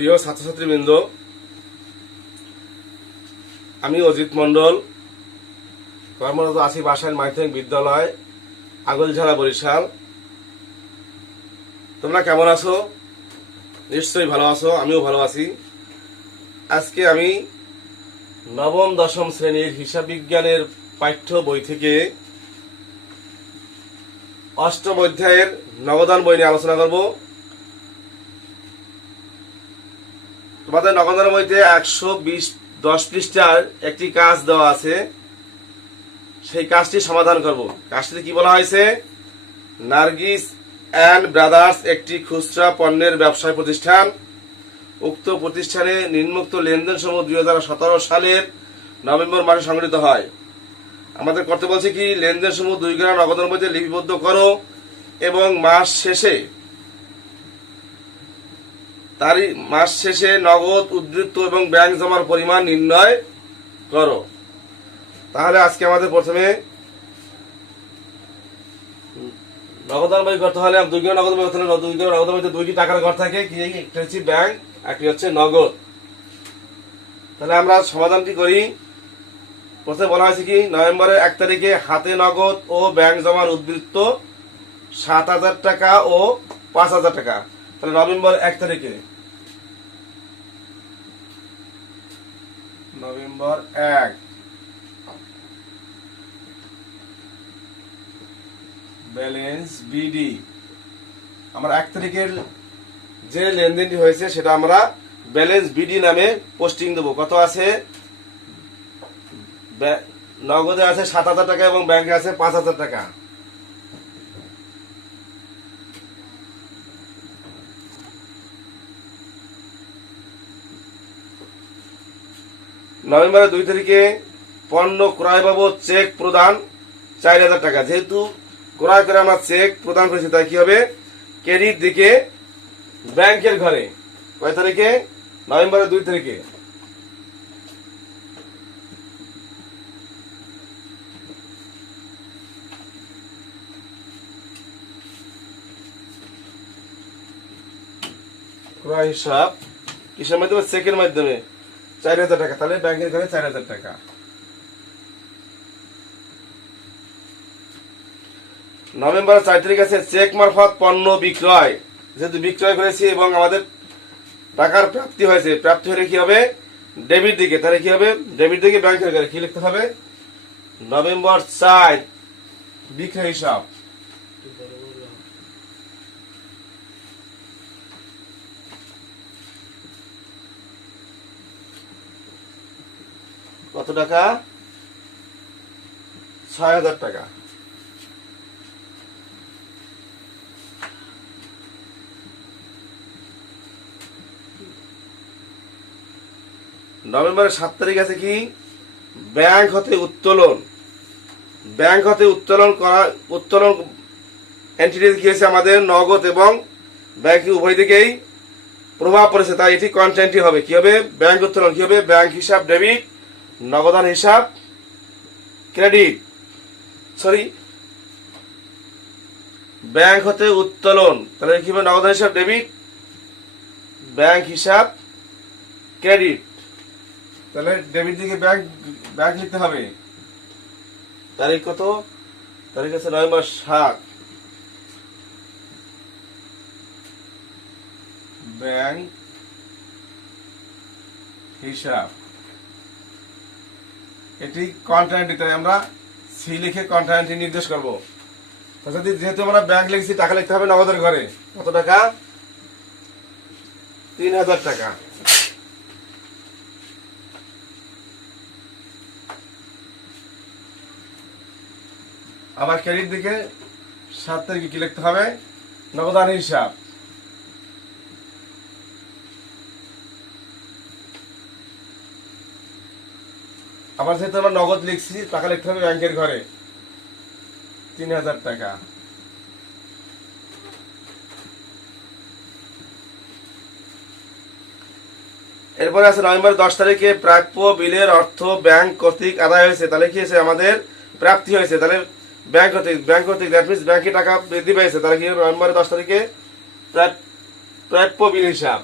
প্রিয় ছাত্রছাত্রীবৃন্দ, আমি অজিত মন্ডল, কর্মরত আছি বাসাইল মাধ্যমিক বিদ্যালয়, আগলঝাড়া, বরিশাল। তোমরা কেমন আছো? নিশ্চয়ই ভালো আছো, আমিও ভালো আছি। আজকে আমি নবম দশম শ্রেণীর হিসাব বিজ্ঞানের পাঠ্য বই থেকে অষ্টম অধ্যায়ের নবদান বই নিয়ে আলোচনা করব। তোমাদের নবদান বইতে 110 পৃষ্ঠার একটি কাজ দেওয়া আছে, সেই কাজটি সমাধান করব। কাজটিতে কি বলা হয়েছে? নার্গিস অ্যান্ড ব্রাদার্স একটি খুচরা পণ্যের ব্যবসায় প্রতিষ্ঠান। উক্ত প্রতিষ্ঠানে নিম্নোক্ত লেনদেন সমূহ 2017 সালের নভেম্বর মাসে সংগঠিত হয়। আমাদের করতে বলছে কি, লেনদেন সমূহ 2 গ্রাম নগদের মধ্যে লিপিবদ্ধ করো এবং মাস শেষে নগদ, উদ্ধৃত এবং ব্যাংক জমার পরিমাণ নির্ণয় করো। তাহলে আজকে আমাদের প্রথমে নগদান বই করতে হলে 2 গ্রাম নগদ বই করতে হলে 2 গ্রাম নগদের মধ্যে 2টি টাকার ঘর থাকে, কি? একটা হচ্ছে ব্যাংক, একটি হচ্ছে নগদ। তাহলে আমরা সমাধানটি করি। প্রথমে বলা হয়েছে কি, নভেম্বরের 1 তারিখে হাতে নগদ ও ব্যাংক জমার উদ্ধৃত 7,000 টাকা ও 5,000 টাকা। তাহলে নভেম্বর 1 তারিখে, নভেম্বর 1 ব্যালেন্স বিডি, আমরা 1 তারিখের যে লেনদেনটি হয়েছে সেটা আমরা ব্যালেন্স বিডি নামে পোস্টিং দেবো। কত আছে? নগদে আছে 7,000 টাকা এবং ব্যাংকে আছে 5,000 টাকা। নভেম্বরের 2 তারিখে পণ্য ক্রয় বাবদ চেক প্রদান 4,000 টাকা। যেহেতু ক্রয় করে আমরা চেক প্রদান করেছি, তাই কি হবে? ক্রেডিট দিকে ব্যাংকের ঘরে। কয় তারিখে? নভেম্বরের 2 তারিখে। ক্রয় হিসাব কিসের মাধ্যমে? চেকের মাধ্যমে 4,000 টাকা। তাহলে ব্যাংকের ঘরে 4,000 টাকা। নভেম্বরের 4 তারিখ আছে চেক মারফত পণ্য বিক্রয়। যেহেতু বিক্রয় করেছি এবং আমাদের টাকার প্রাপ্তি হয়েছে, প্রাপ্তি হলে কি হবে? ডেবিট দিকে। তাহলে কি হবে? ডেবিট দিকে ব্যাংকের ঘরে কি লিখতে হবে? নভেম্বর 4 বিক্রয় হিসাব। কত টাকা? 6,000 টাকা। নভেম্বরের 7 তারিখ আছে কি, ব্যাংক হতে উত্তোলন। ব্যাংক হতে উত্তোলন এন্টিটি কি হয়েছে? আমাদের নগদ এবং ব্যাংক উভয় দিকেই প্রভাব পড়েছে, তাই এটি কন্টেন্টই হবে। কি হবে? ব্যাংক উত্তোলন কি হবে? ব্যাংক হিসাব ডেবিট, নগদান হিসাব ক্রেডিট। ব্যাংক হতে উত্তোলন, তাহলে কি হবে? নগদান হিসাব ডেবিট, ব্যাংক হিসাব ক্রেডিট। তাহলে ডেবিট দিকে ব্যাংক লিখতে হবে। তারিখ কত? তারিখ আছে নভেম্বর 7। ব্যাংক হিসাব, এটি কন্টেন্ট, তাই আমরা সি লিখে কন্টেন্টটি নির্দেশ করব। যেহেতু আমরা ব্যাংক লিখছি, টাকা লিখতে হবে নগদের ঘরে। কত টাকা? 3,000 টাকা। আবার ক্রেডিট দিকে 7 তারিখে কি লিখতে হবে? নগদান হিসাব। আবার যেহেতু আমরা নগদ লিখছি, টাকা লিখতে হবে ব্যাংকের ঘরে 3,000 টাকা। এরপরে আছে নভেম্বর 10 তারিখে প্রাপ্য বিলের অর্থ ব্যাংক কর্তৃক আদায় হয়েছে। তাহলে কি হয়েছে? আমাদের প্রাপ্তি হয়েছে। তাহলে ব্যাংক কর্তৃক দ্যাট মিনস ব্যাংকে টাকা বৃদ্ধি পেয়েছে। তাহলে কি? নভেম্বর 10 তারিখে প্রাপ্য বিল হিসাব।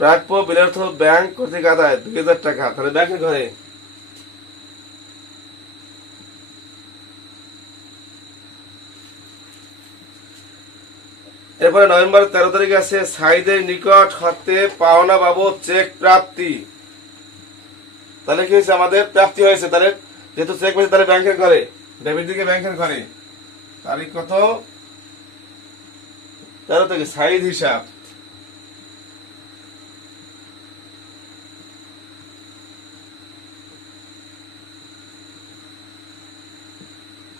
প্রাপ্য বিলের অর্থ ব্যাংক কর্তৃক আদায় 2000 টাকা, তাহলে ব্যাংকের ঘরে। এরপরে নভেম্বর 13 তারিখে আছে সাইদের নিকট হতে পাওনা বাবদ চেক প্রাপ্তি, তাহলে কি হয়েছে আমাদের প্রাপ্তি হয়েছে, তাহলে যেহেতু চেক পেয়েছে তাহলে ব্যাংকের ঘরে, ডেবিট দিকে ব্যাংকের ঘরে। তারিখ কত? 13 থেকে সাইদ হিসাব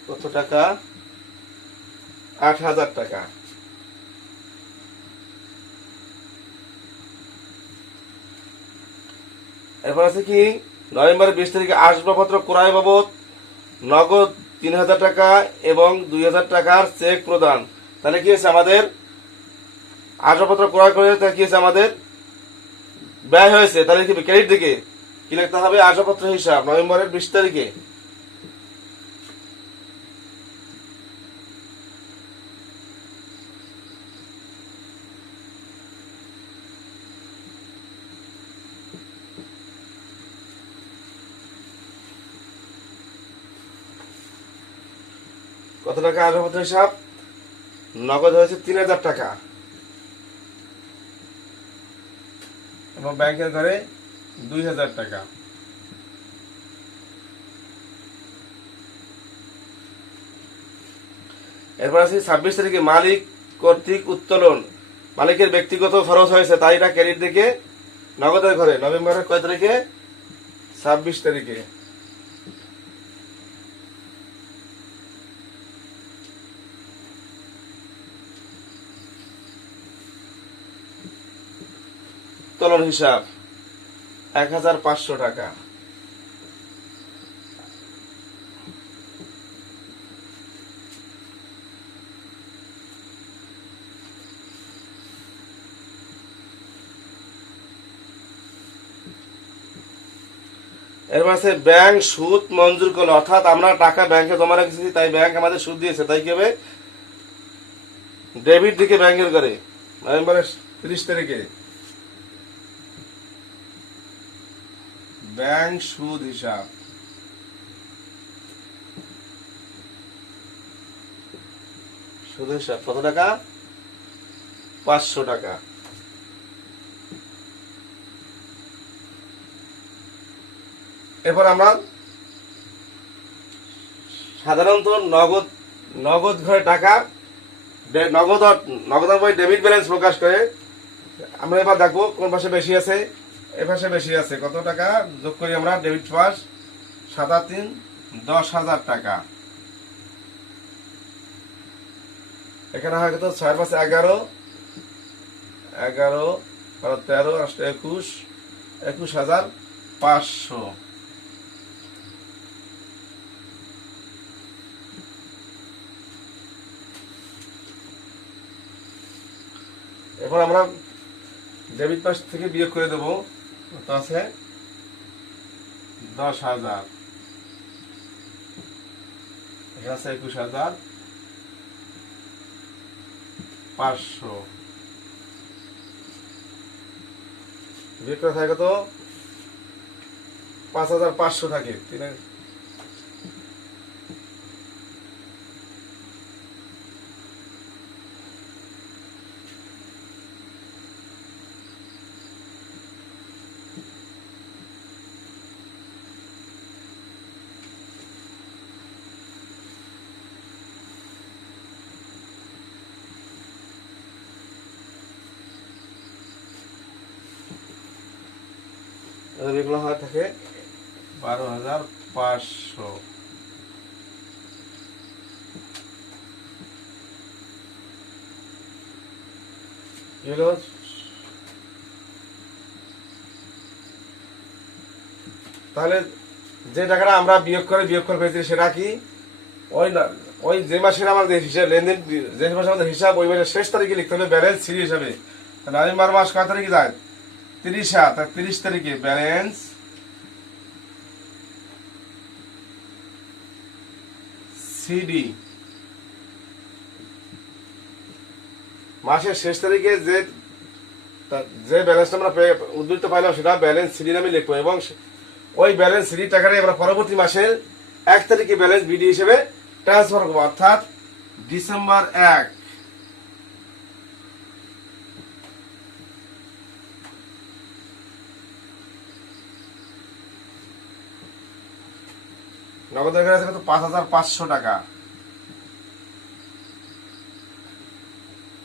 কত টাকা? 8000 টাকা। এরপর আছে কি নভেম্বরের 20 তারিখে আসবাবপত্র ক্রয় বাবদ নগদ 3000 টাকা এবং 2000 টাকার চেক প্রদান, তাহলে কি হয়েছে আমাদের আসবাবপত্র ক্রয় করে, তাহলে কি হয়েছে আমাদের ব্যয় হয়েছে, তাহলে কি ক্রেডিট দিকে কি লিখতে হবে? আসবাবপত্র হিসাব নভেম্বরের 20 তারিখে। কত টাকা আসবাবপত্র হিসাব? নগদ হয়েছে 3000 টাকা এবং ব্যাংকের ঘরে 2000 টাকা। এরপর আছে 26 তারিখে মালিক কর্তৃক উত্তোলন, মালিকের ব্যক্তিগত খরচ হয়েছে, তাই এটা ক্রেডিট দিকে নগদের ঘরে। নভেম্বরের কয় তারিখে? 26 তারিখে। উত্তোলন হিসাব 1500 টাকা। এরপর আছে ব্যাংক সুদ মঞ্জুর করলো, অর্থাৎ আমরা টাকা ব্যাংকে জমা রেখেছি, তাই ব্যাংক আমাদের সুদ দিয়েছে, তাই কি হবে? ডেবিট দিকে ব্যাংকের করে নভেম্বরের 30 তারিখে ব্যাংক সুদ হিসাব সুদ হিসাব কত টাকা? 500 টাকা। এরপর আমরা সাধারণত নগদ ঘরে টাকা নগদ বই ডেবিট ব্যালেন্স প্রকাশ করে। আমরা এবার দেখবো কোন পাশে বেশি আছে, এ পাশে বেশি আছে। কত টাকা যোগ করি আমরা? ডেবিট পাস 7 3 10,000 টাকা। এখানে হয় কত? 6 5 11 11 13 8 21 21,500। এরপর আমরা ডেবিট পাস থেকে বিয়োগ করে দেবো, কত আছে? 10,000, এখানে আছে 21,500। বিয়োগ করে থাকে কত? 5,500 থাকে। এগুলো হয় থাকে 12,500। এগুলো তাহলে যে টাকাটা আমরা বিয়োগ করে পেয়েছি সেটা কি? ওই যে মাসের আমাদের হিসাব লেনদেন, যে মাসে আমাদের হিসাব, ওই মাসের শেষ তারিখে লিখতে হবে ব্যালেন্স সিডি হিসাবে। নভেম্বর মাস কয় তারিখে যায়? 30 তারিখে ব্যালেন্স সিডি। মাসের শেষ তারিখে যে যে ব্যালেন্সটা আমরা উদ্ধৃত পাইলাম সেটা ব্যালেন্স সিডি নামে লিখবো এবং ওই ব্যালেন্স সিডি টাকাটাই আমরা পরবর্তী মাসের 1 তারিখে ব্যালেন্স বিডি হিসেবে ট্রান্সফার করবো, অর্থাৎ ডিসেম্বর 1। নগদের কাছে কত 5,500 টাকা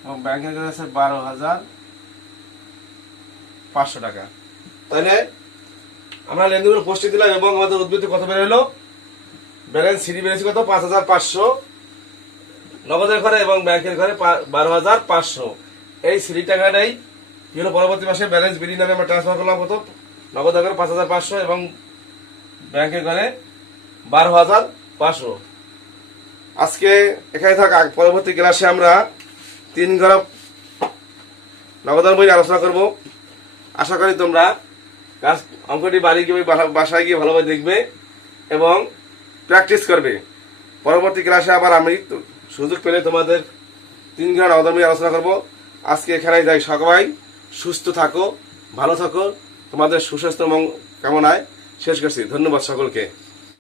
এবং ব্যাংকের কাছে 12,500 টাকা। তাহলে আমরা লেনদেনগুলো পোস্টে দিলাম এবং আমাদের উদ্বৃত্ত কত বের হলো, ব্যালেন্স সিডি বেড়েছে কত 5,500 নগদের ঘরে এবং ব্যাংকের ঘরে 12,500। এই সিডি টাকাটাই কি হলো পরবর্তী মাসে ব্যালেন্স বিডি নামে আমরা ট্রান্সফার করলাম কত, নগদের ঘরে 5,500 এবং ব্যাংকের ঘরে 12,500। আজকে এখানে থাকা পরবর্তী ক্লাসে আমরা 3 গড় নগদান বই আলোচনা করব। আশা করি তোমরা অঙ্কটি বাড়ি গিয়ে বাসায় গিয়ে ভালোভাবে দেখবে এবং প্র্যাকটিস করবে। পরবর্তী ক্লাসে আবার আমি সুযোগ পেলে তোমাদের 3 গড় নগদান বই আলোচনা করব। আজকে এখানে যাই, সবাই সুস্থ থাকো, ভালো থাকো, তোমাদের সুস্বাস্থ্য কামনায় শেষ করছি। ধন্যবাদ সকলকে।